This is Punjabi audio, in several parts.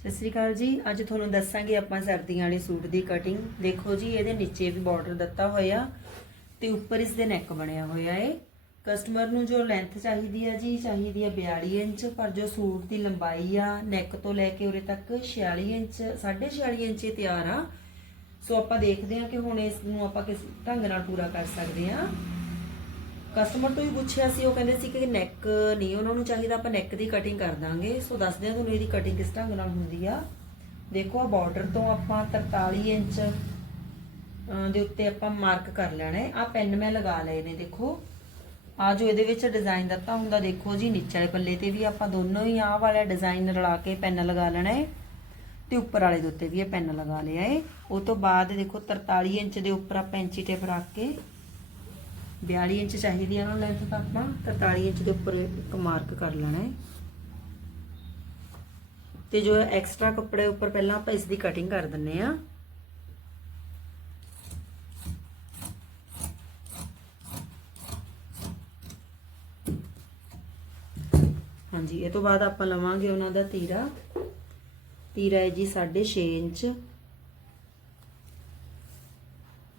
ਸਤਿ ਸ੍ਰੀ ਅਕਾਲ ਜੀ। ਅੱਜ ਤੁਹਾਨੂੰ ਦੱਸਾਂਗੇ ਆਪਾਂ ਸਰਦੀਆਂ ਵਾਲੇ ਸੂਟ ਦੀ ਕਟਿੰਗ ਦੇਖੋ ਜੀ, ਇਹਦੇ ਨੀਚੇ ਵੀ ਬਾਰਡਰ ਦਿੱਤਾ ਹੋਇਆ ਤੇ ਉੱਪਰ ਇਸ ਦੇ ਨੈਕ ਬਣਿਆ ਹੋਇਆ ਏ। ਕਸਟਮਰ ਨੂੰ ਜੋ ਲੈਂਥ ਚਾਹੀਦੀ ਆ ਜੀ, ਚਾਹੀਦੀ ਆ 42 ਇੰਚ, ਪਰ ਜੋ ਸੂਟ ਦੀ ਲੰਬਾਈ ਆ ਨੈਕ ਤੋਂ ਲੈ ਕੇ ਉਰੇ ਤੱਕ 46 ਇੰਚ 46.5 ਇੰਚ ਇਹ ਤਿਆਰ ਆ। ਸੋ ਆਪਾਂ ਦੇਖਦੇ ਹਾਂ ਕਿ ਹੁਣ ਇਸ ਨੂੰ ਆਪਾਂ ਕਿਸ ਢੰਗ ਨਾਲ ਪੂਰਾ ਕਰ ਸਕਦੇ ਹਾਂ ਕਸਟਮਰ ਤੋਂ ਵੀ ਪੁੱਛਿਆ ਸੀ, ਉਹ ਕਹਿੰਦੇ ਸੀ ਕਿ ਨੈਕ ਨਹੀਂ, ਉਹਨਾਂ ਨੂੰ ਚਾਹੀਦਾ ਆਪਾਂ ਨੈਕ ਦੀ ਕਟਿੰਗ ਕਰ ਦਾਂਗੇ। ਸੋ ਦੱਸਦੇ ਹਾਂ ਤੁਹਾਨੂੰ ਇਹਦੀ ਕਟਿੰਗ ਕਿਸ ਢੰਗ ਨਾਲ ਹੁੰਦੀ ਆ। ਦੇਖੋ ਆ ਬਾਰਡਰ ਤੋਂ ਆਪਾਂ 43 ਇੰਚ ਦੇ ਉੱਤੇ ਆਪਾਂ ਮਾਰਕ ਕਰ ਲੈਣਾ ਹੈ। ਆ ਪੈਨ ਮੈਂ ਲਗਾ ਲਏ ਨੇ, ਦੇਖੋ। ਆ ਜੋ ਇਹਦੇ ਵਿੱਚ ਡਿਜ਼ਾਈਨ ਦਿੱਤਾ ਹੁੰਦਾ, ਦੇਖੋ ਜੀ, ਨੀਚੇ ਵਾਲੇ ਪੱਲੇ ਤੇ ਵੀ ਆਪਾਂ ਦੋਨੋਂ ਹੀ ਆਹ ਵਾਲਾ ਡਿਜ਼ਾਈਨ ਰਲਾ ਕੇ ਪੈਨ ਲਗਾ ਲੈਣਾ ਹੈ। ਤੇ ਉੱਪਰ ਵਾਲੇ ਦੇ ਉੱਤੇ ਵੀ ਇਹ ਪੈਨ ਲਗਾ ਲਿਆ ਹੈ। ਉਹ ਤੋਂ ਬਾਅਦ ਦੇਖੋ 43 ਇੰਚ ਦੇ ਉੱਪਰ ਆਪਾਂ ਇੰਚੀ ਟੇਪ ਰੱਖ ਕੇ 42 ਇੰਚ ਚਾਹੀਦੀ ਆ ਨਾ ਲੈਂਥ ਤਾਂ ਆਪਾਂ। 43 ਇੰਚ ਦੇ ਉੱਪਰ ਇੱਕ ਮਾਰਕ ਕਰ ਲੈਣਾ ਹੈ। ਤੇ ਜੋ ਐਕਸਟਰਾ ਕੱਪੜੇ ਉੱਪਰ ਪਹਿਲਾਂ ਆਪਾਂ ਇਸ ਦੀ ਕਟਿੰਗ ਕਰ ਦਿੰਨੇ ਆ। ਹਾਂਜੀ, ਇਹ ਤੋਂ ਬਾਅਦ ਆਪਾਂ ਲਵਾਂਗੇ ਉਹਨਾਂ ਦਾ ਤੀਰਾ। ਤੀਰਾ ਹੈ ਜੀ 6.5 ਇੰਚ।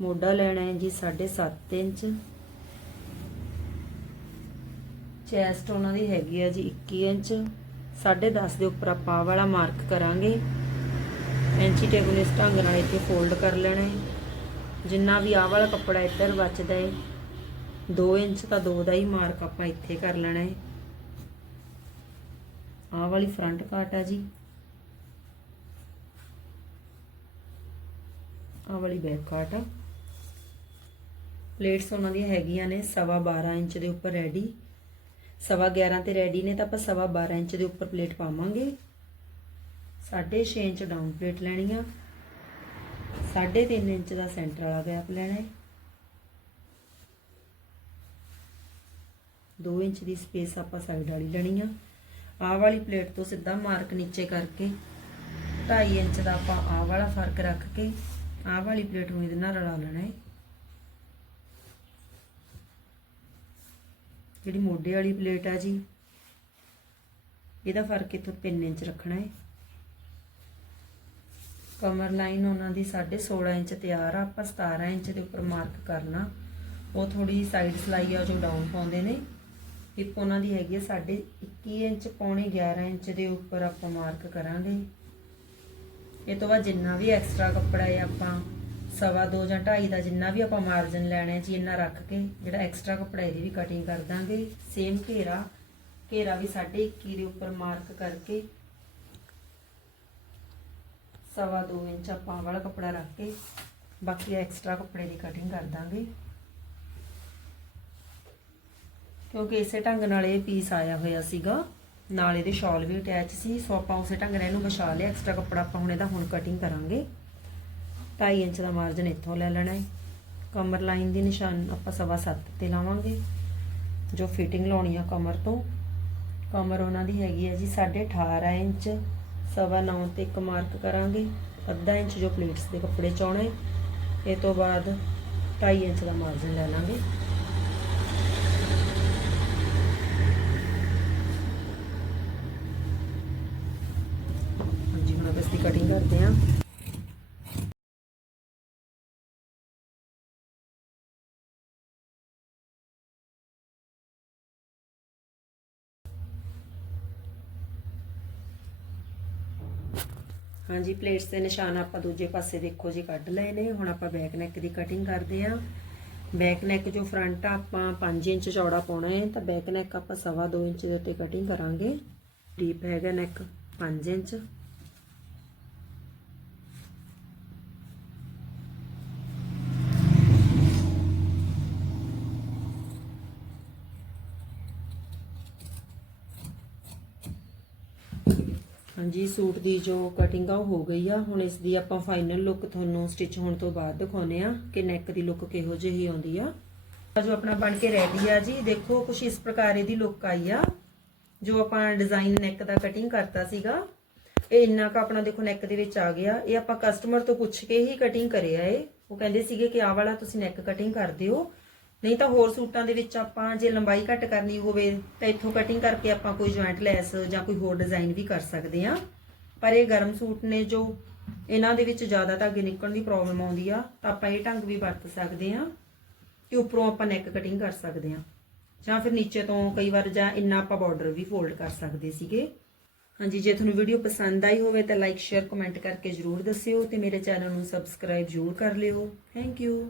ਮੋਢਾ ਲੈਣਾ ਹੈ ਜੀ 7.5 ਇੰਚ। ਚੈਸਟ ਉਹਨਾਂ ਦੀ ਹੈਗੀ ਆ ਜੀ 21 ਇੰਚ। 10.5 ਦੇ ਉੱਪਰ ਆਪਾਂ ਆਹ ਵਾਲਾ ਮਾਰਕ ਕਰਾਂਗੇ। ਐਂਚੀ ਟੇਪ ਇਸ ਢੰਗ ਨਾਲ ਇੱਥੇ ਫੋਲਡ ਕਰ ਲੈਣਾ ਹੈ। ਜਿੰਨਾ ਵੀ ਆਹ ਵਾਲਾ ਕੱਪੜਾ ਇੱਧਰ ਬਚਦਾ ਹੈ 2 ਇੰਚ ਤਾਂ 2 ਦਾ ਹੀ ਮਾਰਕ ਆਪਾਂ ਇੱਥੇ ਕਰ ਲੈਣਾ ਹੈ। ਆਹ ਵਾਲੀ ਫਰੰਟ ਕਾਟ ਆ ਜੀ। ਆਹ ਵਾਲੀ ਬੈਕ ਕਾਟ ਆ। ਪਲੇਟਸ ਉਹਨਾਂ ਦੀਆਂ ਹੈਗੀਆਂ ਨੇ ਸਵਾ 12 ਇੰਚ ਦੇ ਉੱਪਰ ਰੈਡੀ ਸਵਾ 11 ਤੇ ਰੈਡੀ ਨੇ ਤਾਂ ਆਪਾਂ ਸਵਾ 12 ਇੰਚ ਦੇ ਉੱਪਰ ਪਲੇਟ ਪਾਵਾਂਗੇ। 6.5 ਇੰਚ ਡਾਊਨ ਪਲੇਟ ਲੈਣੀ ਆ। 3.5 ਇੰਚ ਦਾ ਸੈਂਟਰ ਵਾਲਾ ਗੈਪ ਲੈਣਾ ਹੈ। 2 ਇੰਚ ਦੀ ਸਪੇਸ ਆਪਾਂ ਸਾਈਡ ਵਾਲੀ ਲੈਣੀ ਆ। ਆਹ ਵਾਲੀ ਪਲੇਟ ਤੋਂ ਸਿੱਧਾ ਮਾਰਕ ਨੀਚੇ ਕਰਕੇ 2.5 ਇੰਚ ਦਾ ਆਪਾਂ ਆਹ ਵਾਲਾ ਫ਼ਰਕ ਰੱਖ ਕੇ ਆਹ ਵਾਲੀ ਪਲੇਟ ਨੂੰ ਇਹਦੇ ਨਾਲ ਰਲਾ ਲੈਣਾ ਹੈ। ਜਿਹੜੀ ਮੋਢੇ ਵਾਲੀ ਪਲੇਟ ਆ ਜੀ, ਇਹਦਾ ਫ਼ਰਕ ਇੱਥੋਂ 3 ਇੰਚ ਰੱਖਣਾ ਹੈ। ਕਮਰ ਲਾਈਨ ਉਹਨਾਂ ਦੀ 16.5 ਇੰਚ ਤਿਆਰ ਆ, ਆਪਾਂ 17 ਇੰਚ ਦੇ ਉੱਪਰ ਮਾਰਕ ਕਰਨਾ। ਉਹ ਥੋੜੀ ਸਾਈਡ ਸਲਾਈ ਆ ਜੋ ਡਾਊਨ ਪਾਉਂਦੇ ਨੇ। ਹਿਪ ਉਹਨਾਂ ਦੀ ਹੈਗੀ ਹੈ ਸਾਡੇ 21 ਇੰਚ, ਪੌਣੇ 11 ਇੰਚ ਦੇ ਉੱਪਰ ਆਪਾਂ ਮਾਰਕ ਕਰਾਂਗੇ। ਇਹ ਤੋਂ ਬਾਅਦ ਜਿੰਨਾ ਵੀ ਐਕਸਟਰਾ ਕੱਪੜਾ ਹੈ ਆਪਾਂ ਸਵਾ 2 ਜਾਂ 2.5 ਦਾ ਜਿੰਨਾ ਵੀ ਆਪਾਂ ਮਾਰਜਨ ਲੈਣਾ ਹੈ ਜੀ, ਇੰਨਾ ਰੱਖ ਕੇ ਜਿਹੜਾ ਐਕਸਟਰਾ ਕੱਪੜਾ ਇਹਦੀ ਵੀ ਕਟਿੰਗ ਕਰ ਦਾਂਗੇ। ਸੇਮ ਘੇਰਾ ਘੇਰਾ ਵੀ 21 ਦੇ ਉੱਪਰ ਮਾਰਕ ਕਰਕੇ ਸਵਾ 2 ਇੰਚ ਆਪਾਂ ਵਾਲਾ ਕੱਪੜਾ ਰੱਖ ਕੇ ਬਾਕੀ ਐਕਸਟਰਾ ਕੱਪੜੇ ਦੀ ਕਟਿੰਗ ਕਰ ਦਾਂਗੇ। ਕਿਉਂਕਿ ਇਸੇ ਢੰਗ ਨਾਲ ਇਹ ਪੀਸ ਆਇਆ ਹੋਇਆ ਸੀਗਾ। ਨਾਲ ਇਹਦੇ ਸ਼ਾਲ ਵੀ ਅਟੈਚ ਸੀ, ਸੋ ਆਪਾਂ ਉਸੇ ਢੰਗ ਨਾਲ ਇਹਨੂੰ ਵਿਛਾ ਲਿਆ ਐਕਸਟਰਾ ਕੱਪੜਾ ਆਪਾਂ ਹੁਣ ਇਹਦਾ ਹੁਣ ਕਟਿੰਗ ਕਰਾਂਗੇ। 2.5 ਇੰਚ ਦਾ ਮਾਰਜਨ ਇੱਥੋਂ ਲੈ ਲੈਣਾ ਹੈ। ਕਮਰ ਲਾਈਨ ਦੀ ਨਿਸ਼ਾਨ ਆਪਾਂ ਸਵਾ 7 ਤੇ ਲਾਵਾਂਗੇ। ਜੋ ਫਿਟਿੰਗ ਲਾਉਣੀ ਆ ਕਮਰ ਤੋਂ। ਕਮਰ ਉਹਨਾਂ ਦੀ ਹੈਗੀ ਹੈ ਜੀ 18.5 ਇੰਚ। ਸਵਾ 9 ਤੇ ਇੱਕ ਮਾਰਕ ਕਰਾਂਗੇ। ਅੱਧਾ ਇੰਚ ਜੋ ਪਲੇਟਸ ਦੇ ਕੱਪੜੇ ਚਾਉਣੇ ਇਹ ਤੋਂ ਬਾਅਦ 2.5 ਇੰਚ ਦਾ ਮਾਰਜਨ ਲੈ ਲਾਂਗੇ। ਹਾਂਜੀ, ਹੁਣ ਆਪਾਂ ਇਸ ਦੀ ਕਟਿੰਗ ਕਰਦੇ ਹਾਂ। ਹਾਂਜੀ ਪਲੇਟਸ ਦੇ ਨਿਸ਼ਾਨ ਆਪਾਂ ਦੂਜੇ ਪਾਸੇ ਦੇਖੋ ਜੀ, ਕੱਢ ਲਏ ਨੇ। ਹੁਣ ਆਪਾਂ ਬੈਕ ਨੈਕ ਦੀ ਕਟਿੰਗ ਕਰਦੇ ਆ ਬੈਕ ਨੈਕ ਜੋ ਫਰੰਟ ਆ, ਆਪਾਂ 5 ਇੰਚ ਚੌੜਾ ਪਾਉਣਾ ਹੈ। ਤਾਂ ਬੈਕ ਨੈਕ ਆਪਾਂ ਸਵਾ 2 ਇੰਚ ਦੇ ਉੱਤੇ ਕਟਿੰਗ ਕਰਾਂਗੇ। ਡੀਪ ਹੈਗਾ ਨੈਕ 5 ਇੰਚ। ਹਾਂਜੀ, ਸੂਟ ਦੀ ਜੋ ਕਟਿੰਗ ਆ, ਉਹ ਹੋ ਗਈ ਆ। ਹੁਣ ਇਸ ਦੀ ਆਪਾਂ ਫਾਈਨਲ ਲੁੱਕ ਤੁਹਾਨੂੰ ਸਟਿਚ ਹੋਣ ਤੋਂ ਬਾਅਦ ਦਿਖਾਉਨੇ ਆ ਕਿ ਨੈਕ ਦੀ ਲੁੱਕ ਕਿਹੋ ਜਿਹੀ ਆਉਂਦੀ ਆ। ਜੋ ਆਪਣਾ ਬਣ ਕੇ ਰੈਡੀ ਆ ਜੀ। ਦੇਖੋ ਕੁਝ ਇਸ ਪ੍ਰਕਾਰ ਇਹਦੀ ਲੁੱਕ ਆਈ ਆ, ਜੋ ਆਪਾਂ ਡਿਜ਼ਾਈਨ ਨੈਕ ਦਾ ਕਟਿੰਗ ਕਰਤਾ ਸੀਗਾ। ਇਹ ਇੰਨਾ ਕ ਆਪਣਾ ਦੇਖੋ ਨੈਕ ਦੇ ਵਿੱਚ ਆ ਗਿਆ। ਇਹ ਆਪਾਂ ਕਸਟਮਰ ਤੋਂ ਪੁੱਛ ਕੇ ਹੀ ਕਟਿੰਗ ਕਰਿਆ ਏ। ਉਹ ਕਹਿੰਦੇ ਸੀਗੇ ਕਿ ਆਹ ਵਾਲਾ ਤੁਸੀਂ ਨੈਕ ਕਟਿੰਗ ਕਰ ਦਿਓ ਨਹੀਂ ਤਾਂ ਹੋਰ ਸੂਟਾਂ ਦੇ ਵਿੱਚ ਆਪਾਂ ਜੇ ਲੰਬਾਈ ਘੱਟ ਕਰਨੀ ਹੋਵੇ ਤਾਂ ਇੱਥੋਂ ਕਟਿੰਗ ਕਰਕੇ ਆਪਾਂ ਕੋਈ ਜੁਆਇੰਟ ਲੈਸ ਜਾਂ ਕੋਈ ਹੋਰ ਡਿਜ਼ਾਈਨ ਵੀ ਕਰ ਸਕਦੇ ਆ ਪਰ ਇਹ ਗਰਮ ਸੂਟ ਨੇ ਜੋ ਇਹਨਾਂ ਦੇ ਵਿੱਚ ਜ਼ਿਆਦਾ ਧਾਗੇ ਨਿਕਲਣ ਦੀ ਪ੍ਰੋਬਲਮ ਆਉਂਦੀ ਆ, ਤਾਂ ਆਪਾਂ ਇਹ ਢੰਗ ਵੀ ਵਰਤ ਸਕਦੇ ਆ ਕਿ ਉੱਪਰੋਂ ਆਪਾਂ ਨੈਕ ਕਟਿੰਗ ਕਰ ਸਕਦੇ ਆ ਜਾਂ ਫਿਰ ਨੀਚੇ ਤੋਂ ਕਈ ਵਾਰ ਜਾਂ ਇੰਨਾ ਆਪਾਂ ਬਾਰਡਰ ਵੀ ਫੋਲਡ ਕਰ ਸਕਦੇ ਸੀਗੇ। ਹਾਂਜੀ, ਜੇ ਤੁਹਾਨੂੰ ਵੀਡੀਓ ਪਸੰਦ ਆਈ ਹੋਵੇ ਤਾਂ ਲਾਈਕ ਸ਼ੇਅਰ ਕਮੈਂਟ ਕਰਕੇ ਜਰੂਰ ਦੱਸਿਓ ਤੇ ਮੇਰੇ ਚੈਨਲ ਨੂੰ ਸਬਸਕ੍ਰਾਈਬ ਜਰੂਰ ਕਰ ਲਿਓ। Thank you